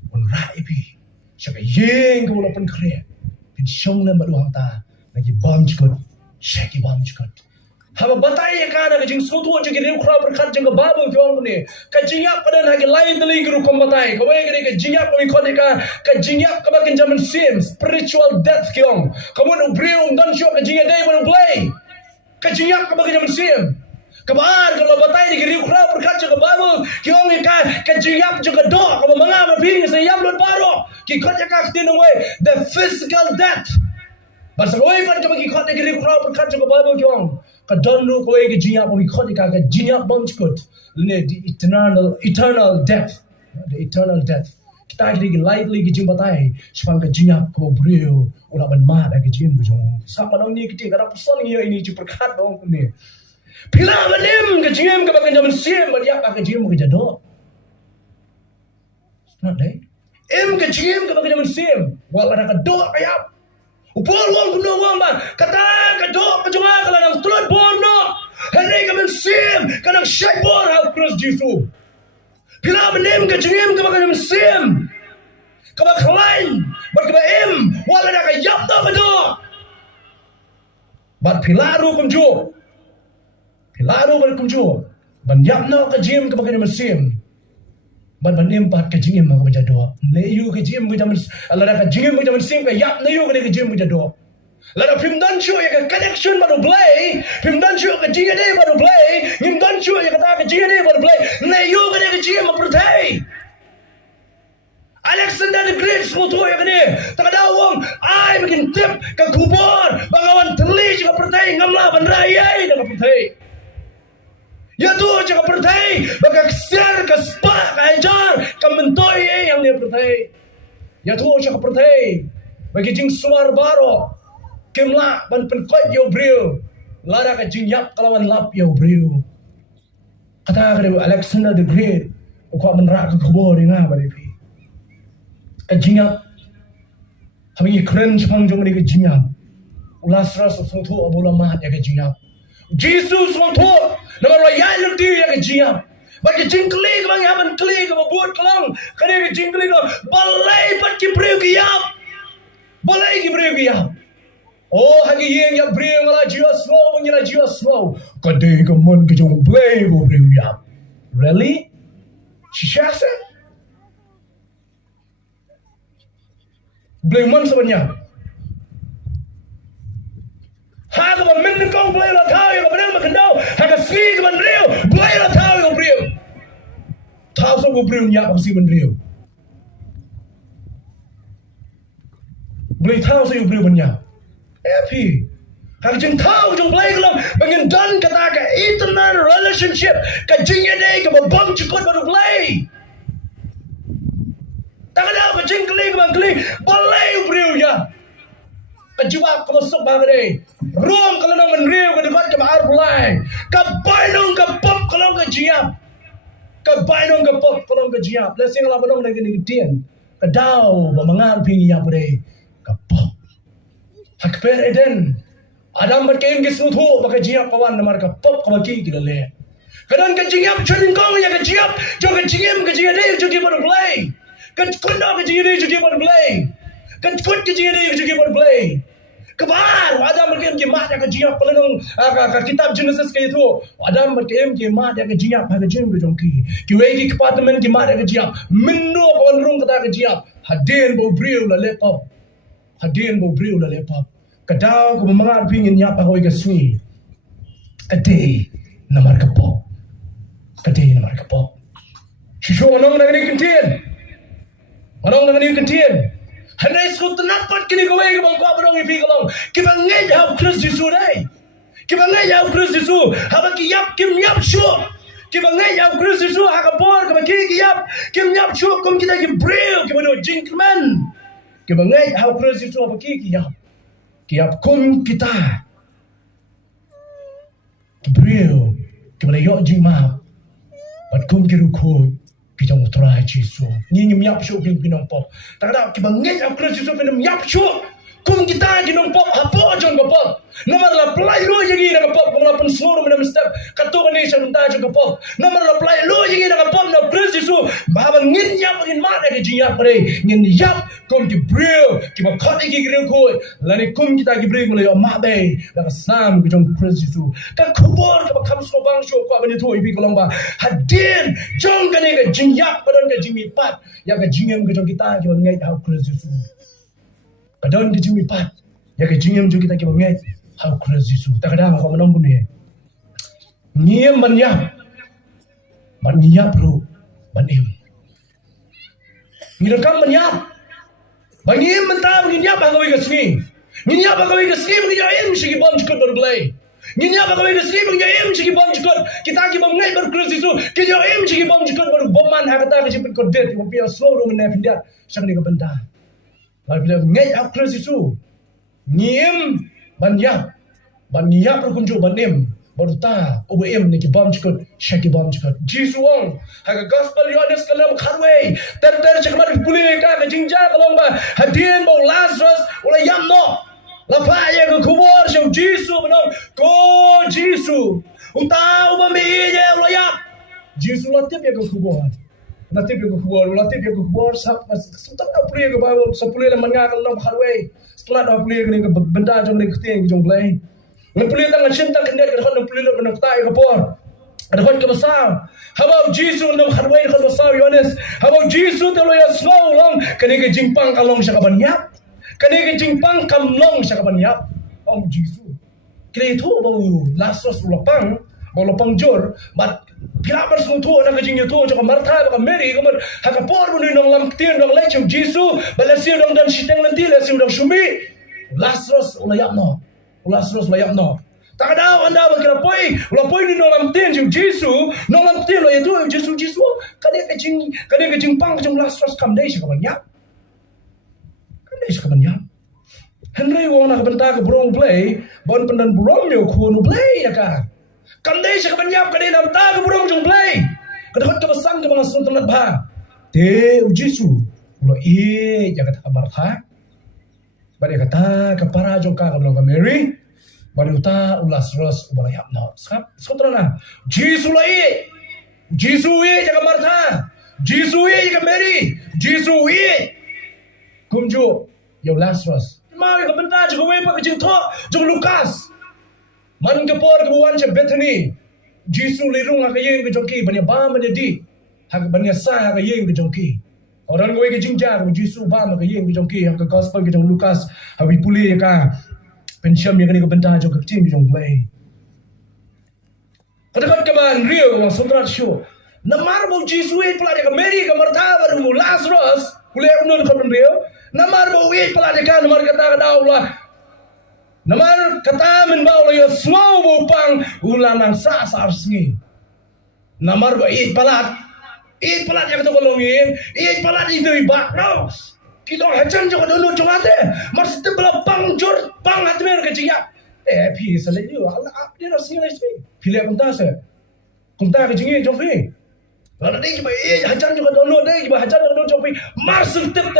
Benra ya pi. Sya ke yeng ke walaupun kre. Pin syong na maduhang ta. Lagi bam jikot. Syaki bam jikot. Haba batai ya kana kejing sutu aja kiri ukra berkat jengka babu kyong ni. Kejingap pada lagi lain teli ke rukom batai. Kau yang kiri kejingap kau ikut deka kejingap kau makin zaman sim spiritual death kyong. Kamu nak berium dan syok kejingap day mana play. Kejingap kau makin zaman sim. Kabar kalau batai di kiri ukra berkat jengka babu kyong ikan kejingap juga do. Kamu mengapa pilih sayap lor baru. Kikot ya kak tinungwe the physical death. Basta kau ikut kau ikut di kiri ukra berkat jengka babu kyong. Kadon lu kowe ke jinyap mi khot ka jinyap bunch kot ne the eternal death, the eternal death kita lagi lightly ke jimbatai sepang ke jinyap ko brio ula ban ma da ke jim bujong sama nong ni kiti kada pesan ngi ini ci perkat dong ni pila banim ke jim ke bakan jaman sim ban yak ke jim ke jado not dai em ke jim ke bakan jaman sim wala ka do kayap Upol wong kuno wong ba kata kadok kajunga kala nang tulad bono henry ka men sim kanang shay bor ha cross jisu pila menim ka jingim ka bakal sim ka baklain bar ka em wala na ka yapta kado bat pilaru bar kumjo ban yapno ka jim ka bakal sim ban empat ke jingim ma ka jado neyu ke jim ka jaman ala ka jingim ka jaman sim ka yap neyu ka jim ka jado la pim dan chu ya ka connection ba do play pim dan chu ka jinga de ba do play ngim dan chu ya ka ta ka jinga de ba do play neyu ka jim ma protai Alexander the Great foto ya kene tak ada wong ai bikin tip ka kubur bangawan teli ka protai ngamla ban rayai da ka protai Ya tu cakap pertai, bagi keser, kespak, kehajar, kementoi yang dia pertai. Ya tu cakap pertai, bagi jing suar baro, kemla ban penkot yo brio, lara ke jing yap kalawan lap yo brio. Kata kepada Alexander the Great, kau menerak ke kubur dengan apa dia? Ke jing yap, kami keren sepang jom ni ke jing yap. Ulas rasa foto abola mat ya ke jing yap. Jesus foto. Nama royal lu dia ke jiap. Bagi jingkli ke bang yaman kli ke buat kelang. Kali ke jingkli ke balai pat ki beriu giap. Balai ki beriu giap. Oh hagi yang ya beriu ngala jiwa slow ngila jiwa slow. Kade ke mon ke jong play bo beriu giap. Really? Shishase? Beliau mon sebenarnya. Haga ba min kong play la tao yo ba ma kando haga si ka ban rio play la tao yo rio tao so go rio nya ba si ban rio play tao so yo rio ban nya epi Kag jing thau jong play kelong pengen don kata ka eternal relationship ka jing ye ka bom chukot baru play. Takada ka jing kling bang kling boleh ubriu ya. Ka jiwa ka masuk ba gade. Rom kalau nang menriu ka dekat ka baar play. Ka bainong ka pop kalau ka jiap. Ka bainong ka pop kalau ka jiap. Lesing la banong lagi ni tien. Ka dau ba mangar pingi ya pare. Ka pop. Hak per eden. Adam berkain ke semua pakai jiap kawan nama mereka pop kawaki kita le. Kadang kan jiap training kau yang kan jiap, jangan jiap ke jiap dia jadi baru play. Kan kunda ke jiap dia jadi baru play. Kan kut ke jiap dia jadi baru play. Kebar Adam berkain ke mat yang ke jiap pelendung kitab Genesis ke itu. Adam berkain ke mat yang ke jiap pakai jiap ke jongki. Kiwei ke apartemen ke mat yang ke jiap. Menu kawan rung kata ke jiap. Hadin bau briu la lepop. Hadin bau briu la lepop. Kadau ko mga pingin niya pa ko igaswi. Kade namar kapok. Kade namar kapok. Shisho anong nangani kintin. Anong nangani kintin. Hanay ko tanapat kini ko ay bang ko abang ipigalong. Kibang ngay haw Chris Jesu day. Kibang ngay haw Chris Jesu. Habang kiyap kim yap shu. Kibang ngay haw Chris Jesu hakapor kabang kiyap kim yap shu kum kita gibril kibano jinkman. Kibang ngay haw Chris Jesu habang kiyap. Kiap kum kita Kibril Kibala yok jima Bat kum kiruko Kita uturai Jesu Ni nyam syu pinong pop Tak ada kibangit Aku kena Jesu pinong yap syu Kum kita ginong pop Hapo jong pop Nomor la play lo yang ini nak pop Kung lapun semua minum step Katung ni saya minta jong pop Nomor la play lo yang ini nak pop Nak kena Jesu Bahawa ngin yap Ngin mat Ngin jinyap Ngin yap Kum Kibril Kiba kat lagi grill koi Lani kum kita Kibril mulai mak bay Laka sam Kijong Chris Jesu Kan kubur Kiba kam semua bang syuk Kwa bani tu Ipi kolong ba Hadin Jong kani ka jinyap Badan ka jimipat Ya ka jinyam Kijong kita Kiba ngay Hau Chris Jesu Badan ka jimipat Ya ka jinyam Jong kita Kiba ngay Hau Chris Jesu Tak ada Kau menang pun ni Ngiem banyap Ban ngiyap bro Ban im Ngirakam banyap Bangim mentah menginyap bangkawai kesini. Nginyap bangkawai kesini menginyam segi bom cukup berblay. Nginyap bangkawai kesini menginyam segi bom cukup. Kita lagi bom ngai berkeras itu. Kinyam segi bom cukup baru boman hakata kejepit kodet. Mungkin slow room menepindah. Sang ni kebentar. Lalu bila ngai keras itu. Ngiem banyap. Banyap berkunjung banim. Baru ta OBM ni bom cukup. Segi bom cukup. Jisuang. Haga gospel Yohanes kalam kharway. Ter cakap pulih ka jingjak kalong ba. Hadin bau Lazarus ulai yam no. Lapa ya ke kubur siang Jisu benang. Ko Jisu. Utau mamiye ulai yam. Jisu latip ya ke kubur. Latip ya ke kubur. Latip ya ke kubur. Sebentar pulih ke bawah. Sepulih leman ngak kalong kharway. Setelah dah pulih ke benda jom ni keting jom play. Ngepulih tangan cinta kendak ke dekat ngepulih leman ketai ke por. Ada kot kebesar. Habau Jisu nam kharway kot besar Yohanes. Habau Jisu telo ya snow long kani ke jingpang kalong syakaban yap. Kani ke jingpang kamlong syakaban yap. Om Jisu. Kini itu bau Lazarus lopang jor. Mat kira bersung tu nak jingnya tu cakap Martha cakap Mary kemudian hakapor bunyi nong lam ktir nong lecem Jisu balasi nong dan siteng nanti lasi nong sumi. Lazarus ulayap no. Lazarus ulayap no. Tak ada anda berkira poi ni nolam tin jing Jesu nolam tin lo itu Jesu kadang kecing pang kecing Lazarus kamdai sekabanyak Henry wong nak bentar ke burung play bon pendan burung yo kuno play ya ka kamdai sekabanyak kadang nak bentar ke burung jung play kadang ke besang ke bang suntelat ba te Jesu lo ya kata Martha bade kata ke para jong ka belum ke Mary Baruta Lazarus ubalayap na. Sekolah na. Jisu lai. Jisu jaga Martha. Jisu jaga Mary. Jisu kumju yo Lazarus. Mau ke bentar juga we pak jing tho jong Lukas. Man ke por ke buan che Bethany. Jisu lirung ha ke yeng ke jongki banya ba banya di. Ha banya sa ha ke yeng ke jongki. Orang gue ke jingjar Jisu ba ma ke yeng ke jongki ha ke gospel ke jong Lukas ha wi puli ka pensiam yang kini kebentar jauh kecil jauh play. Kadang-kadang keman real yang sumberat show. Namar bau Jisu pelari ke Mary ke Martha baru mu Lazarus. Kuliah undur ke real. Namar bau pelari ke namar kata Allah. Namar kata min bau lo yo smau bupang ulanang sa arsengi. Namar ba it palat yang tu kolongin, it palat itu ibak nos. Kilo hajan jo dulu jomate, mesti bela pangjur pang hatmer ke jiya. Pi sale yo Allah dia nak singai sini. Pilih kunta se. Kunta ke jingi jom pi. Lada ni ba hajan jo dulu deh, ba hajan dulu jom pi. Marsul tip.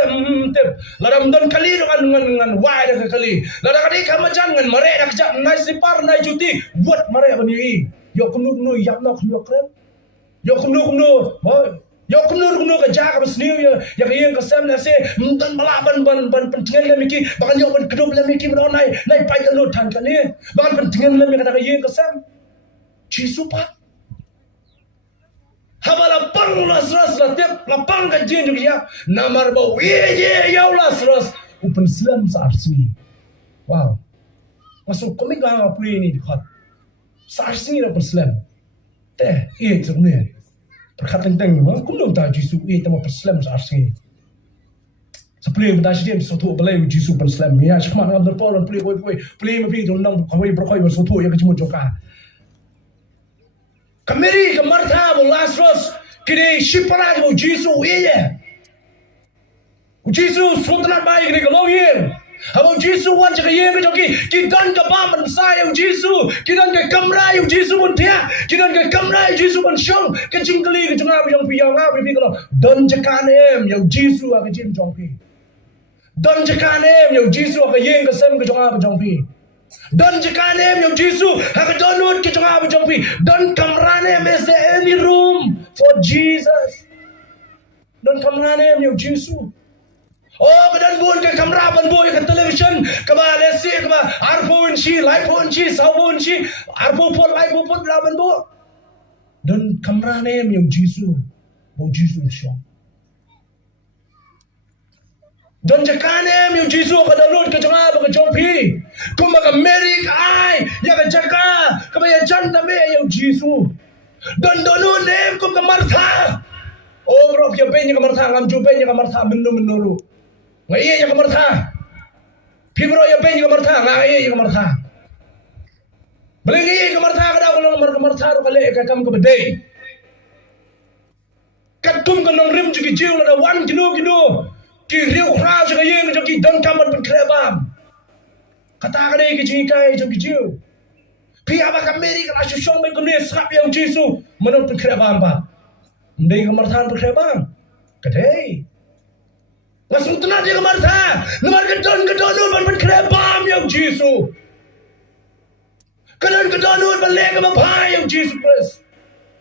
Lada mdon kali dengan wai dah kali. Lada kali kamajan dengan mare dah kejap nai sipar nai cuti buat mare bani. Yo kunu yak nak yo keren. Yo kumnu ke jaga besniu ya yang kesem na se mdan malaban ban pentingan le miki bahkan yo ban kedop le miki bro nai pai kanu tan kan ni bahkan pentingan le miki kata yang kesem cisupa habala pang las la tep la pang ka jin ya namar ba ye ya las open slam sa arsi wow masuk komik ga apli ni khat sa arsi ni open slam teh sebenarnya perkataan kumdom ta jisu tama perslam arsi sepuluh benda sih sotu balai jisu perslam ya cuma ngam terpolon play mapi dong kawai berkoi bersotu ya kecimut joka kameri kemarta Lazarus kini shipara mo jisu jisu sultan baik ni kelongin Habang Jisu wan cakap ye ke joki kidan ke baman saya Jisu kidan ke kamrai Jisu pun dia kidan ke kamrai Jisu pun syong ke cingkeli ke jengah yang piang apa pi kalau dan jekanem yang Jisu ke jim jong pi dan jekanem yang Jisu ke yeng ke sem ke jengah jong pi dan jekanem yang Jisu ke donut ke jengah jong pi dan kamranem is there any room for Jesus dan kamranem yang Jisu Oh, kedan bun ke kamera ban boy ke television ke ba lesi ke ba arpo unci live unci sawo unci arpo pot live pot ban bo dan kamera ne yang Jisu bo Jisu syong dan jakane yang Jisu ke download ke jengah ke jopi ku maka Mary ke ai ya ke jaka ke ba ya janda me yang Jisu dan download ne ku ke Martha oh bro ya penye ke Martha ngam ju penye ke Martha menuru Ngai yang kemartha, pibro yang penyi kemartha, ngai yang kemartha. Belengi kemartha kada kalau kemartha ro kale kakam ke bedai. Katum ke nong rim juki jiu ada wan gino ki riu kra juki yang juki dan kamar berkrebam. Kata kada ke jingai juki jiu. Pi apa kameri kalau syushong mai kene srap yang Jisu menut berkrebam ba. Ndai kemartha berkrebam. Kadai Langsung tenang dia ke Martha. Nomor kedon ban krebam yang Jisu. Kedon ban lek ke bapai yang Jisu Kristus.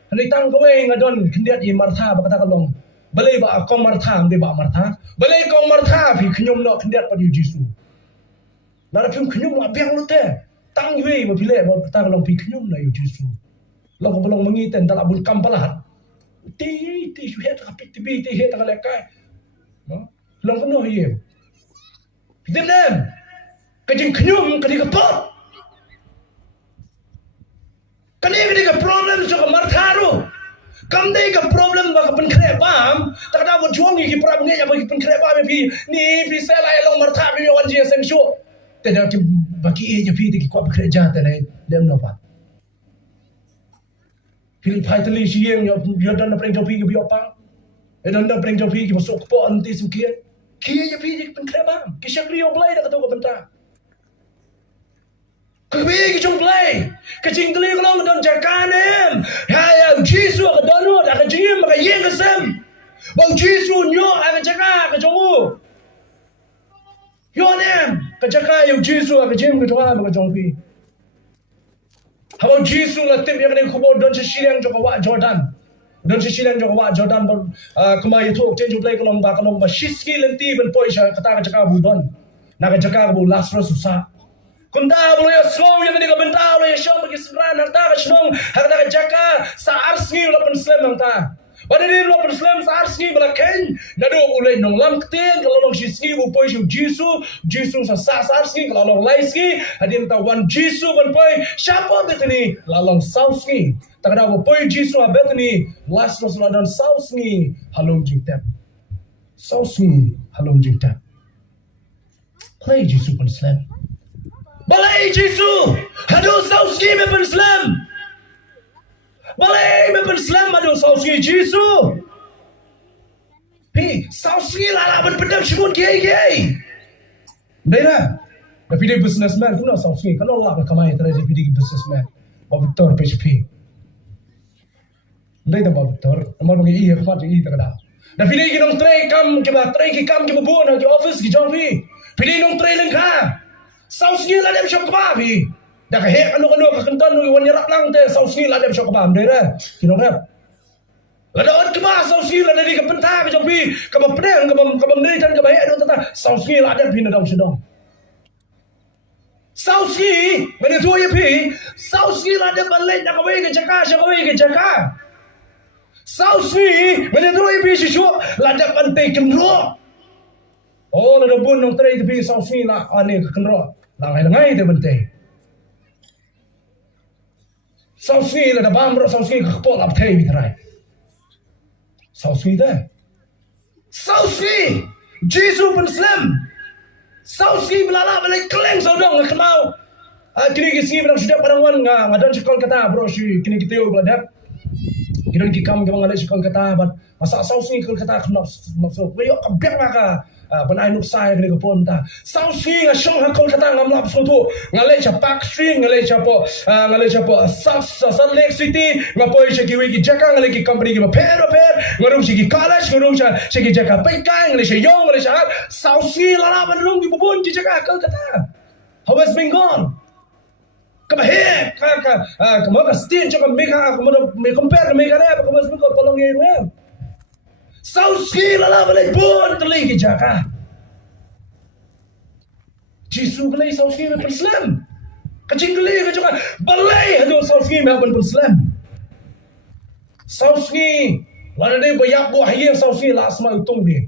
Ani tang kowe ngadon kendiat i Martha ba kata kalong. Balai ba kong Martha mde ba Martha. Balai kong Martha pi knyum no kendiat pa Jisu. Lara pim knyum abiang lu te. Tang we ba pile ba kata kalong pi knyum na yang Jisu. Lo ko belong mangiten dala bun kampalat. Ti syuhet kapit tibi ti het kalekai. Long penuh ye. Kita nem. Kajing kenyum kadi kepot. Kani ke problem so ke martharu. Kamdai ke problem ba ke penkrebam, tak ada berjuang ki prab nge ya bagi penkrebam pi ni pi selai long martha pi wan je sen shu. Tidak ki bagi je pi ki kuat bekerja tadi dem no pa. Pilih paitali siang yo dan pring jopi ki biopang. Dan pring jopi ki masuk po anti sekian. Kia ya pi dik penkrebam. Kisah kriyo blay dah kata bentar. Kebi kicung blay. Kecing keli kalau don jakanem. Ya Jisu ke donut ke jim ke yeng ke sem. Bang Jisu nyo ke jaka ke jongu. Yo nem ke jaka yang Jisu ke jim ke jonga ke jongpi. Habang Jisu la tim yang ni kubo don sesilang joko wa Jordan. Dan sesilang joko wa Jordan kemai tu tenju play kalong ba shiski lenti ben poi sha kata ka bu don na ka jaka bu Lazarus susah kunda bu ya slow yang ni ka benta lo ya shom bagi semran harta ka shnong harta ka jaka sa arsngi lo pen slam ta badani lo pen slam sa arsngi bala ken na do ulai nong lam kten kalau long shiski bu poi shu Jisu sa arsngi kalau long laiski adin ta wan Jisu ben poi siapa betani lalong sauski tak ada apa poi Jisu abet ni Lazarus ladan saus ni halong jingtap play Jisu pun slam Balai Jesu. Hadu sauski me pen Islam. Balai me pen Islam hadu sauski Jesu. Pi sauski la ben pedam shimut gay. Daira. Tapi dia businessman tu nak sauski. Kalau Allah kamai tera dia pilih businessman. Bawa Victor PHP. Daira bawa Victor. Amal bagi iya khmat iya tak ada. Tapi dia kita try kam kita try kita kam kita buat nak office kita jauh pi. Pilih nong try lengkap. Sauski lah dia macam apa pi. Dah kehek anu kekentan nu wan nyerak lang te sauski lah dia macam apa daira. Kita rap. Lada on kebah sauski lah dari kepentah ke jauh pi. Kebah pedang kebah meneritan kebah hek tu tata. Sauski lah dia pi nak sedang. Sauski mana tu ya pi. Sauski lah dia balik nak kawai ke Jakarta. Sauski mana tu ya pi siswa lah dia pantai kendro. Oh lada bun nong tray pi sauski lah ane ke kendro. Langai dia pantai. Sauski lah dah bamro sauski ke kepol ap thai bitrai. Sauski dah. Sauski Jesu pun Islam. Sauski belala balik keleng saudong kenal. Kini kisi bilang sudah parangwan ngadan sekolah kata bro si kini kita yo beladak. Kini kam ke mengalih sekolah kata bat masa sauski sekolah kata kenal so yo kabek maka banai nuk sai kini kepon ta. Sauski ngasong hakol kata ngamlap so tu ngalih capak string ngalih capo Salt Lake City ngapoi segi wiki jaka ngalih ki company ki per ngarung segi college ngarung segi jaka paikai ngalih se yong ngalih sa sauski lala banrung ki bubun ki jaka hakol kata. West Bengal. Kabahe kamu stin coba mereka compare mereka ni apa kamu sebut tolong ye. Sauski lala balai pun terlegi jaka. Jesu balai sauski me Islam. Kecing geli ke juga balai hadu sauski me Islam. Sauski lada dia banyak buah yang sauski lah asma utung dia.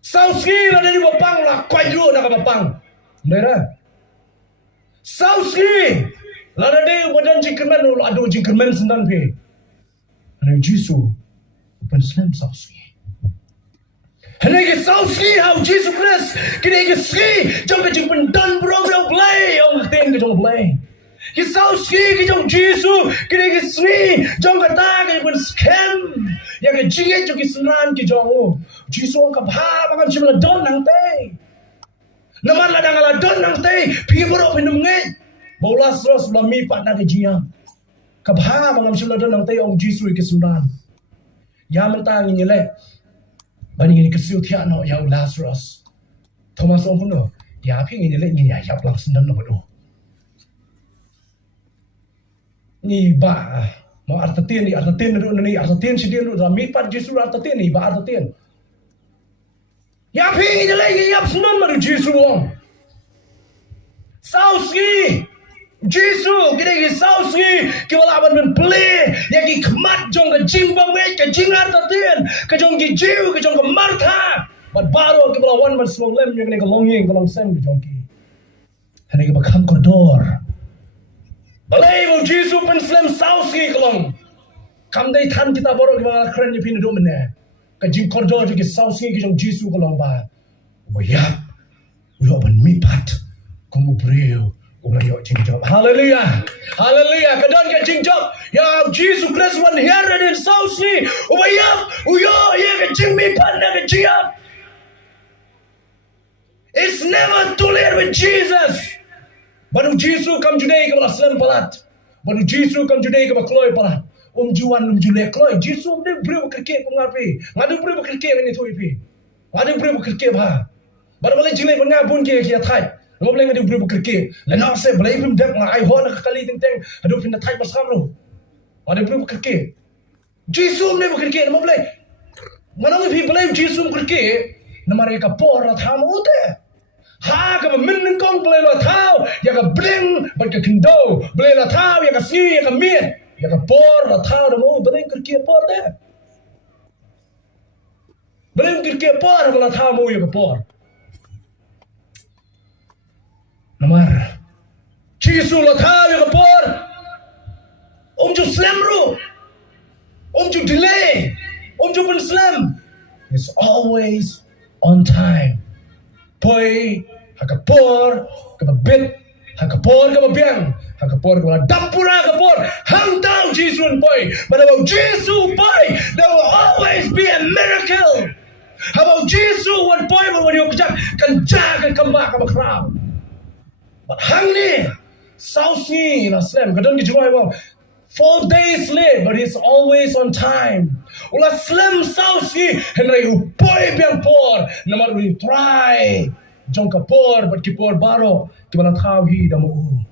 Sauski lada dia bapang lah kuai dulu nak bapang. Merah. Sauski lada dia badan jingkerman lu adu jingkerman sendan pe. Ana Jesu Islam sauski. Hanya ke sauski how Jesus Christ kini ke ski jom ke jingpen dan bro play orang ting ke jom play. Ke sauski ke jom Jesu kini ke ski jom ke ta ke jingpen scam yang ke jinget jom ke senran ke jom Jesu ka bha bangan jimla don nang te. Naman ladang ala don nang te pi bro pinum ngai. Bolas ros lami pat na ke jiang. Ka bha bangan jimla don nang te ong Jesu ke senran. Ya mentang ini leh, bani ini kesiu tiada no ya Lazarus, Thomas orang pun no, ya ping ini leh ini ya langsung dan no bodoh. Ni ba, mau artian ni artian si dia no, rami pat Jesu artian ni ba artian. Ya ping ini leh ini ya sunan maru Jesu orang. Sauski. Jesu kita ki sauski ki wala ban men play ya ki khmat jong ka jimbang we ka jingar ta tien ka jong ki jiu ka jong ka martha bat baro ki bala wan man slow lem yang ni ka longing ka long sem ki jong ki hane ki bakam koridor balai mo Jesu pen slam sauski ka long kam dai than kita baro ki bala kren ni pin do men ne ka jing koridor ki sauski ki jong Jesu ka long ba ya we ban mi pat komu breu. JINGIAP. Hallelujah. Hallelujah. Kadang ke JINGIAP. Ya Jesus Christ one here in sauski. Ubayap. Uyo ye ke jingmi pan na ke JINGIAP. It's never too late with Jesus. Baru Jesus kam judai ke Islam palat. Baru Jesus kam judai ke kloy palat. Juan jule kloy. Jesus ni beri kerke ko ngapi. Ngadu beri kerke ni tu ipi. Ngadu beri kerke ba. Baru boleh jile ngabun ke kia thai. Ngom leng ada beri kerke. Lena se boleh pun dak ngai ho nak kali teng adu pindah thai pasam lu. Ada beri kerke. Jesus ni kerke ngom boleh. Mana ngi boleh Jesus kerke. Nama mereka por la tham ute. Ha ka min kong boleh la thau ya ka bring bat ka kendo boleh la thau ya ka si ya ka miet ya ka por la thau da mo boleh kerke por de. Boleh kerke por la thau mo ya ka por. Namar Jesus la thau ya ka por. Ju slam ru. Ju delay. Ju pun slam. It's always on time. Poi Hakapor kababit, hakapor kababiang, hakapor kabala dapura kapor, hang down Jesus boy. But about Jesus boy, there will always be a miracle. How about Jesus one boy when you can jaga kamba kabakrao. But hang ni, South ni na slam kadang dijual bang. 4 days late, but it's always on time. Ula slam South ni, henry upoy biang por, namar we try. Jong kapor, but kipor baro, kibala tau hi damu.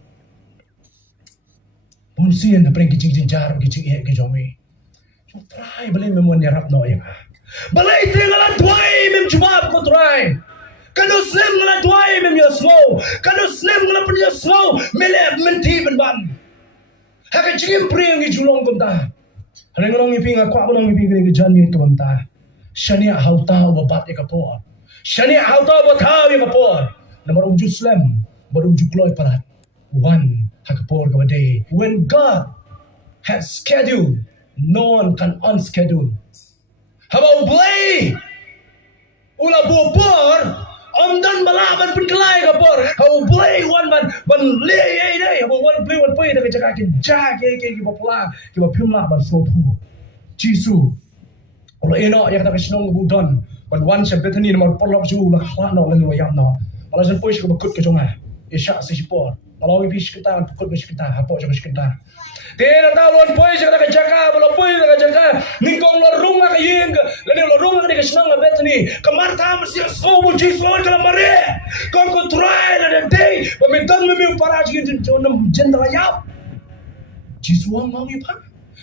Ponsian na preng kijing jar, kijing e kijomi. Jong try balin memon yarap no yang ah. Balay tingala tuai mem jumab ko try. Kano slim ngala tuai mem yo slow. Kano slim ngala pun yo slow. Mele menti ben ban. Haka jingim preng ki julong kumta. Haneng ngong iping akwa ngong iping ki jani kumta. Shania hauta wabat e kapor. Shani auto bataw yung kapor na marunju slam, marunju kloy parat. One hakapor kabade. When God has scheduled, no one can unschedule. Habaw blay, ula bupor, omdan malaban pun kelay kapor. Habaw blay one man lay ay day. Habaw one blay one pay na kajakakin jag ay kay kipapula kipapimla ban so tu. Jisu, ula eno yak nakasinong budon. But once a Bethany number pollock you la klano lan yam no. Mala jan push ko bakut ke jonga. Isha se sipor. Mala wi fish kita bakut fish kita hapo jo fish kita. Tena tawon push ka jaka bolo push ka jaka. Ningkong lo runga ka ying. Lani lo runga ka snang Bethany. Kamar ta mesti so mo Jesus ka mare. Kon ko try na day. Ba min tan mi para ji jonam jendala yap. Jesus ngong ipa.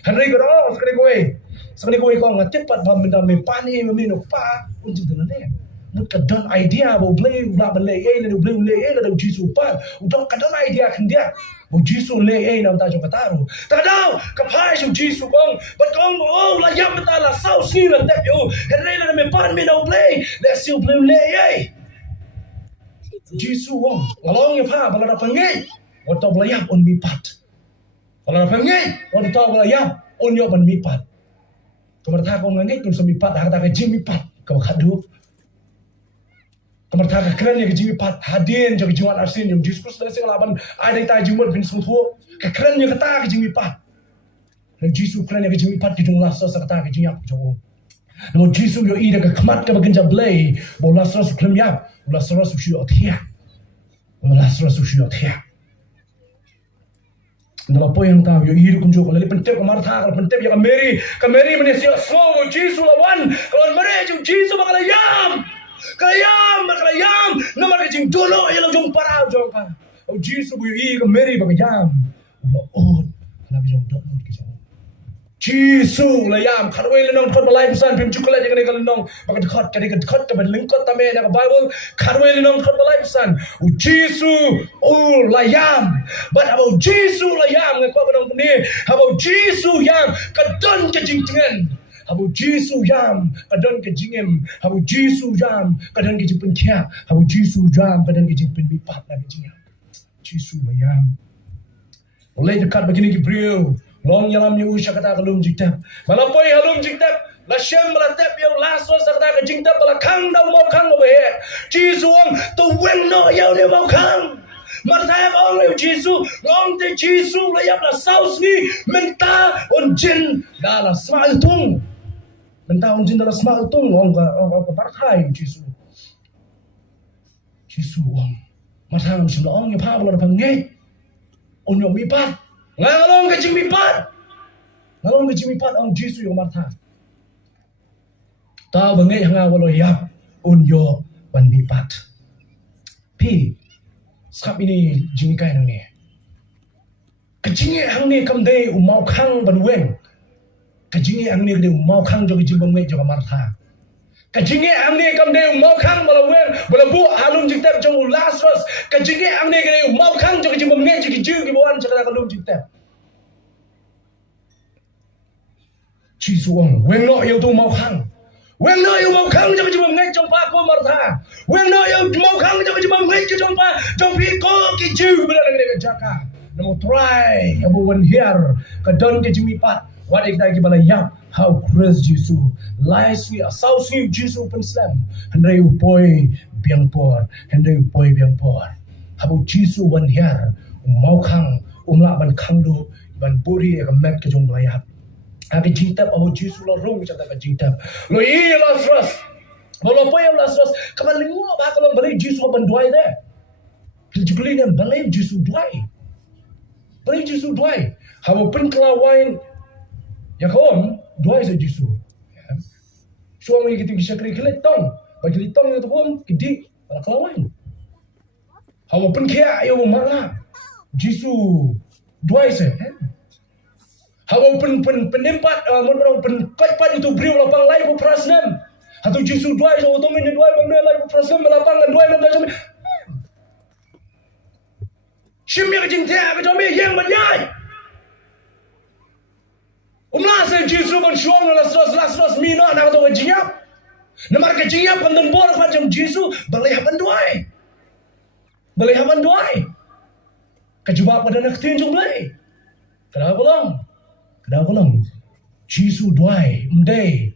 Hanai ko ro skri ko e. Sekali kau ikut ngatip pat bam benda mempani memino pa unjuk dengan dia. Mut kadang idea bau blay ulah belay lalu blay lalu jisu pa. Udah kadang idea kendia. Bau jisu lay nam tajuk kataru. Tadau kapai ju jisu kong. But kong oh lah yang betul lah sau sini lah tep yo. Henry lah mempan memino blay. Let's still blay lay. Jisu kong. Ngalong ya pa balada panggil. Waktu belayap on mipat. Balada panggil. Waktu belayap on yo ban mipat. Kemerta kau mengenai kau semipat, harta kejim mipat kau kadu. Kemerta keren yang kejim mipat, hadin jadi jiwan arsin yang diskus dari segala ban ada yang tajumur bin sungguh. Keren yang kata kejim mipat. Dan Jisu keren yang kejim mipat di jumlah sesa kata kejim yap jauh. Namun Jisu yo ida kekemat kebaginja belay, bola seras keren yap, bola seras usia tiak, bola seras usia tiak. Nama apa yang tahu? Yo ida kunjuk kalau pentep kamar thang, kalau pentep ya kameri menesia slow Jisu lawan, kalau mereka jung Jisu bakal yam, nama kejim dolo ya langsung parau jong kan. Oh Jisu yo ida kameri bakal yam, oh, kalau jong dolo kejam. Jisu layam kharway lenong khot balai pesan pim cukla jangan kalau lenong bakal khot ke lingkot tame na Bible kharway lenong khot balai pesan Jisu layam but about Jisu layam ngako badong ni about Jisu yang kadon ke jingtengan about Jisu yang kadon ke jingem about Jisu yang kadon ke jingpen kia about Jisu yang kadon ke jingpen bipat na ke jingam Jisu layam oleh dekat begini Gibril long yalam ni usha kata kalum jiktap. Malapoi halum jiktap. La shem malatep yang laso sakata ke jiktap bala kang dau mau kang over here. Jesus to win no yau ni mau kang. Martayam ong le Jesus ngong te Jesus la yap la saus ni menta on jin la smal tung. Menta on jin la smal tung ong ka partai Jesus. Jesus ong. Martayam sim la ong ni pa bala pangai. On yo mi pa. Ngalong ke jing mipat ang Jisu yung martha. Ta bangay hanga walo yap unyo ban mipat. Pi skap ini jing kai nang ni. Kejingi hang ni kamde umau khang ban weng. Kejingi hang ni kamde umau khang jo jing bangay jo martha. Kejingi hang ni kamde umau khang bala weng bala bu halum jing tap jo Lazarus. Kejingi hang ni kamde umau khang jo jing bangay jo ki bawan jo kalum jing tap. Jisu ong, weng no yêu tu mau khang, weng no yêu mau khang cho cái chim ngay trong pa cô martha, weng no yêu mau khang cho cái chim ngay trong pa trong phi cô cái chữ bây giờ cái jaka, namo try, abu wan here, cái don cái chim pat, what ik dai bala yap, how praise Jisu, lies we assault Jisu pen slam, handai upoi piang por hendai poi piang por habu jisu wan hiar mau khang la ban khang do ban buri ka mek ke jong layap agi jingtap abu jisu lo rong cha ta ka jingtap lo i Lazarus bolo poi Lazarus kaman lingo ba ka lo balik jisu ban duai de jikuli ne balik jisu duai balik jisu duai habu pen klawain ya kom duai se jisu suang ni kita kisah kiri tong bagi tong itu pun kedi pada kelawan hawa pun kia ayo mana jisu dua se hawa pun penempat mun pun kaipat itu beri lapang lai pun prasnam atau jisu dua se utong ini dua benda lai pun prasnam lapang dan dua dan macam shimmi ke jingtia ke jomi yang banyak Umlah jisu ban suang Lazarus mina nak tu jingiap. Namar ke jingiap kan DONBOR macam jisu balai haban duai. Balai haban duai. Kejubak pada nak tin jong balai. Kenapa long? Jisu duai mdai.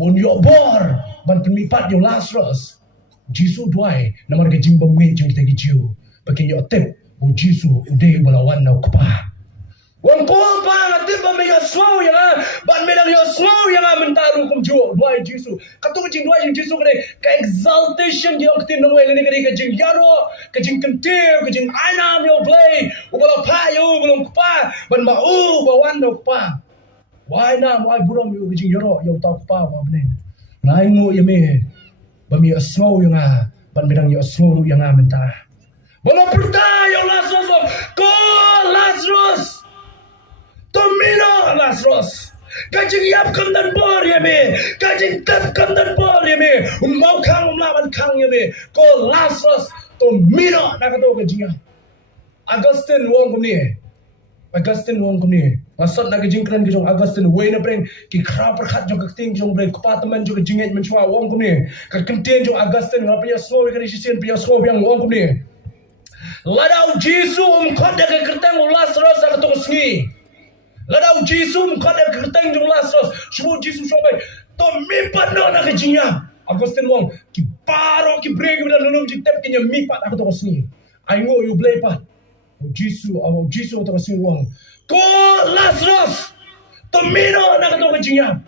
Bon yo bor ban pemipat yo Lazarus. Jisu duai namar ke jing bangwe jong kita gijiu. Pakai yo tip bo jisu mdai balawan nau kepah. Wang pompa ngatip mega slow yang ban medang yo slow yang mentaru kum jo duai jisu katu jing duai jisu kare ka exaltation yo ktin no wele ni kare ka jing yaro ka jing kentir ka jing anam yo play ubala pa yo belum kupa ban ma bawan no kupa wai na wai buram yo ka jing yaro yo ta kupa wa benen nai ngo yeme bami slow yang ban medang yo slow yang mentah bola perta yo Lazarus ko Lazarus Tomino Lazarus, kajing yap kam DONBOR ya me, kajing tap kam DONBOR ya me, mau kang lawan kang ya me, ko Lazarus Tomino nak kata kajing yap. Augustine wong kumni, masat nak kajing kran kajong Augustine way na breng ki kra perkat jong kakting jong breng kepateman jong kajinget menchua wong kumni, kakentien jong Augustine ngapnya slow kan isien pia slow yang wong kumni. Ladau Jisu kota ke kertang Lazarus nak kata sengi. Ladau jisu kada kerteng jong Lazarus semua jisu sampai to mipat no nak jinya Augustine wong ki paro ki breg benda lulum jitep kinya mipat aku to sini aingo you play pat jisu to sini wong ko Lazarus to mino nak to jinya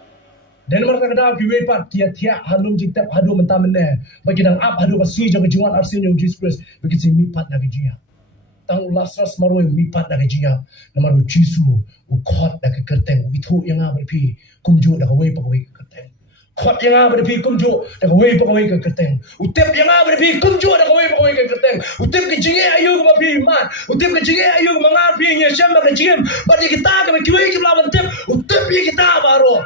dan mereka kada ki wepat tia halum jitep hadu mentamene bagi dang ap hadu pasi jong jiwan arsin jong Jesus Christ bagi si mipat nak jinya tang Lazarus maroi mipat nak jinya namaru jisu ukot dak kerteng itu yang berpi kumju dak wei pakoi kerteng kot yang berpi kumju dak wei pakoi kerteng utep yang berpi kumju dak wei pakoi kerteng utep ke jinge ayu ko pi mat utep ke jinge ayu ko mangar pi nya syam ke jim bagi kita ke kiwei ke lawan tep utep kita baro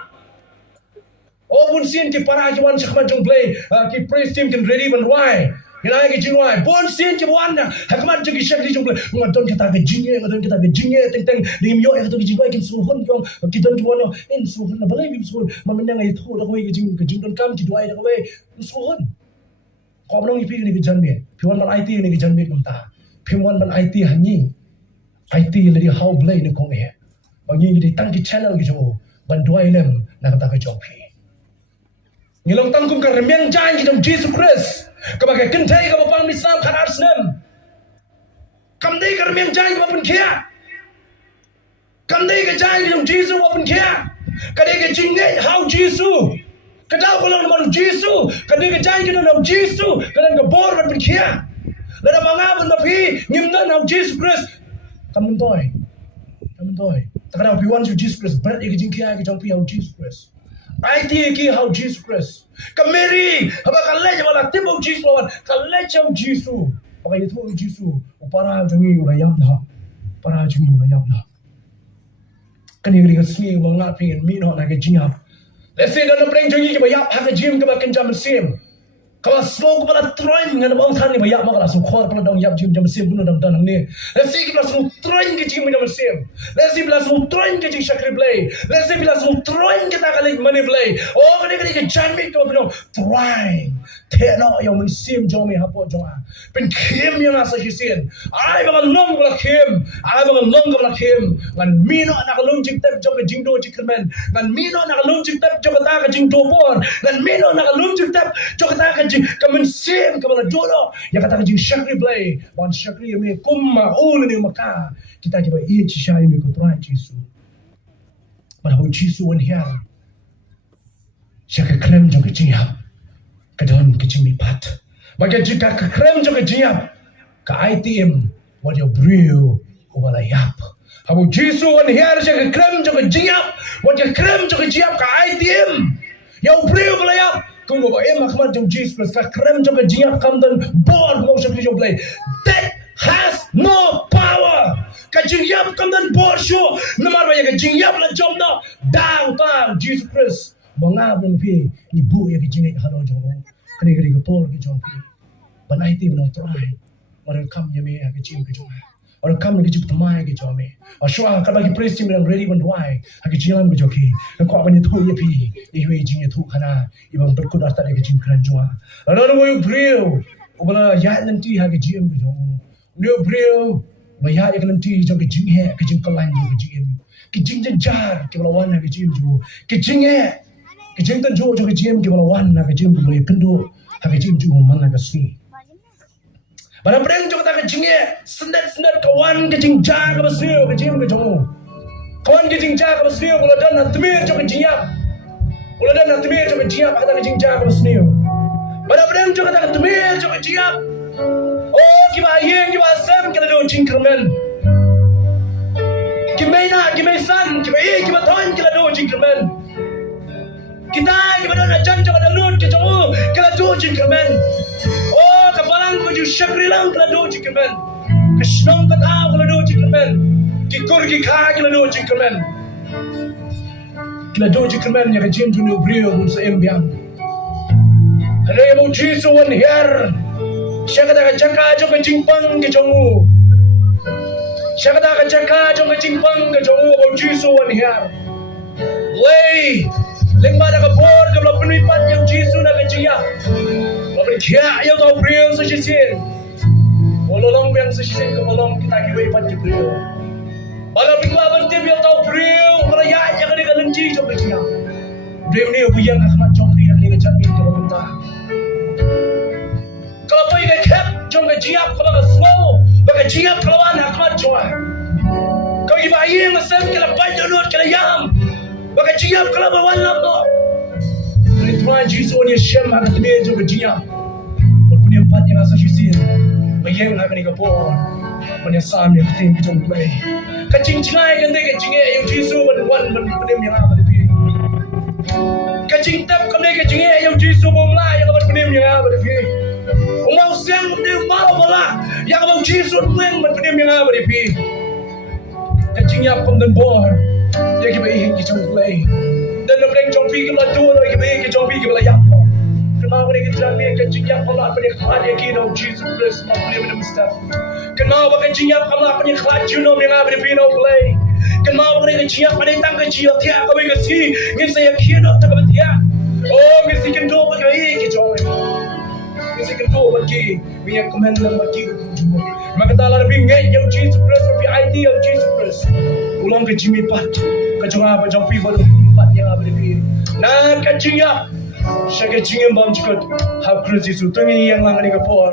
obun sin ki para juan sakma jong play ki praise team can ready ban why Gilai ke jinwai, bon sin ke buana, hakman jeng kisah di jumlah, ngadon kita ke jinge, teng lim yo kita ke jinwai kim suhun kong, kita ke buana, suhun na balai bim suhun, mamendang ay thu dak wei ke jing don kam ki duai dak wei, suhun. Kau menong ipi ni ke janme, piwan ban IT ni ke janme kumta, piwan ban IT hanyi, IT lagi how balai ni kong eh, bangi di tang ki channel ki jo, ban duai lem nak kata ke jopi. Ngilong tangkum ka remeng jang ki jong Jesus Christ. Kebagai kentai ke bapang Islam kan arsnem. Kamdai ke remeng jang ke bapun kia. Kamdai ke jang ke Jisu bapun kia. Kadai ke jingai how Jisu. Kadau kalau nama Jisu. Kadai ke jang ke nama Jisu. Kadai ke bor bapun kia. Lada mangabun mapi ngimdan how Jesus Christ. Kamuntoi. Takadau piwan su Jesus Christ. Berat ke jing kia ke jang pi how Jesus Christ. IT ki how Jesus Christ. Kameri, haba kalej wala tibo Jesus lawan. Kalej how Jesus. Pakai itu Jesus. Para jangi urayam dah. Kani kani kasmi mengat pingin minho nak jinap. Let's say dalam perang jangi ke bayap hak jim ke bakin jam sim. Kalau slow kepada train dengan bang tani bayap maka langsung khor pada dong yap jim jam sim bunuh dalam ni. Let's say kita langsung train ke jim jam sim. Let's say langsung train ke jim shakri play. Let's say langsung train kita kali money play. Oh kani ke janmi ke bilang train. Teno yang mensim jomi hapo jonga. Pen kim yang asa hisin. Ai bang long bala kim. Ngan mino nak lunjing tep jong ke jingdo jikmen. Ngan mino nak lunjing tep jong ke ta ke jingdo por. Ngan mino nak lunjing tep jong ke ta ke jing kamen sim kamala dono ya kata jing shakri blay ban shakri me kumma ul ni maka kita ke ba e chi shai me ko trai jisu ba ho jisu wan here shaka krem jong ke jingiap kadon ke jing mi pat ba ke jika krem jong ke jingiap ka ITM what your brew ubala yap Habo Jisu wan here jaga krem jaga jingiap, wan jaga krem jaga jingiap ka ITM. Yau brio belayap, kung ba makmat jong Jisu plus ka krem jaga jingiap kam dan board mo siya jong play. That has no power. Ka jingiap kam dan board show. Namar ba jaga jingiap la jom na dang Jisu Christ. Bangab ng pi ni bu ya jingiap halo jong. Kani ka por ki jong pi. Ban ITM no try. Waran kam ya me ya jing ka jong. Orang kam lagi cuba tamai ke jome. Ashwa kalau lagi praise team yang ready ban wai. Hagi jalan ke joki. Engkau apa ni tu ye pi. Ihwe jing ye tu kana. Ibang berkud arta lagi jing kran jua. Lalu mo brio. Ubala ya nanti hagi jing ke jome. Nyo brio. Bayar ya nanti jong ke jing he ke jing kalan jo ke jing. Ke jing jar ke balawan hagi jing jo. Ke jing he. Ke jing tan jo ke jing ke balawan hagi jing ke boleh kendo hagi jing jo mana ke sini. Pada perang juga tak kejingnya, sendat kawan kejing jah ke besar kejing ke jauh. Kawan kejing jah ke besar, kalau dan nak temir juga kejingnya, kalau dan nak temir juga kejingnya, kata kejing jah ke besar. Pada perang juga tak temir juga kejingnya. Oh, kita ayeng, kita asam, kita do jingkerman. Kita san, kita tuan, kita do jingkerman. Kita do najan juga dalut ke jauh, kita do jingkerman. Baju syakri lang kala do jingkerman. Kesnong kata kala do jingkerman. Kikur kikha kala do jingkerman. Kala do jingkerman ya kajim junu brio mun sa embiang. Ano ya mo Jisu wan here. Siya kata ka jaka jo ka jingpang ke jongu. Siya kata ka jaka jo ka jingpang ke jongu mo Jisu wan here. Lay lengba da ka bor ka bla penipat yang Jisu na ka jiya. Kia yang tahu brio sesisin, walong yang sesisin ke walong kita kiwei pan brio. Kalau pikir bertim yang tahu brio, kalau ya yang ada kelenci jom dia. Brio ni yang akhmat jom brio ni kecamin ke benda. Kalau pergi ke cap jom ke jiap kalau ke slow, bagai jiap kalau an akhmat jom. Kalau iba yang asam kalau banyak nut kalau yam, bagai jiap kalau bawan laptop. Tuhan Yesus ni syam akan temui jom ke jiap. Punya empat yang asal sisir, bayang akan dikapor, punya sam yang tim kita play. Kacing cengai kan dek kacing yang Jisu wan penem yang apa depi. Kacing tap kan dek kacing yang Jisu bomla yang apa penem yang apa depi. Umau siang penem mau bola yang apa Jisu mueng penem yang apa depi. Kacing yang pemden bor, yang kita ingin kita play. Dan lepas jom pi kita tu, kita ingin jom pi kita layak. Kenapa mereka terami kejingiap kalau apa dia kelat ya kino Jesus Christ mau play dengan mustaf. Kenapa kejingiap kalau apa dia kelat juno yang apa dia pino play. Kenapa mereka kejingiap pada tang kejingiap tiap kau ingat si ngin saya kino tak apa tiap. Oh ngin si kendo bagi kejong. Ngin si kendo bagi minyak komendan bagi kejong. Maka dalam lebih ngin yang Jesus Christ lebih idea yang Jesus Christ. Ulang kejimi pat kejong apa jong pi baru pat yang apa dia pino. Nah kejingiap. Saya kecingin bom cikut, hab krisis itu ni yang langgar ni kapor.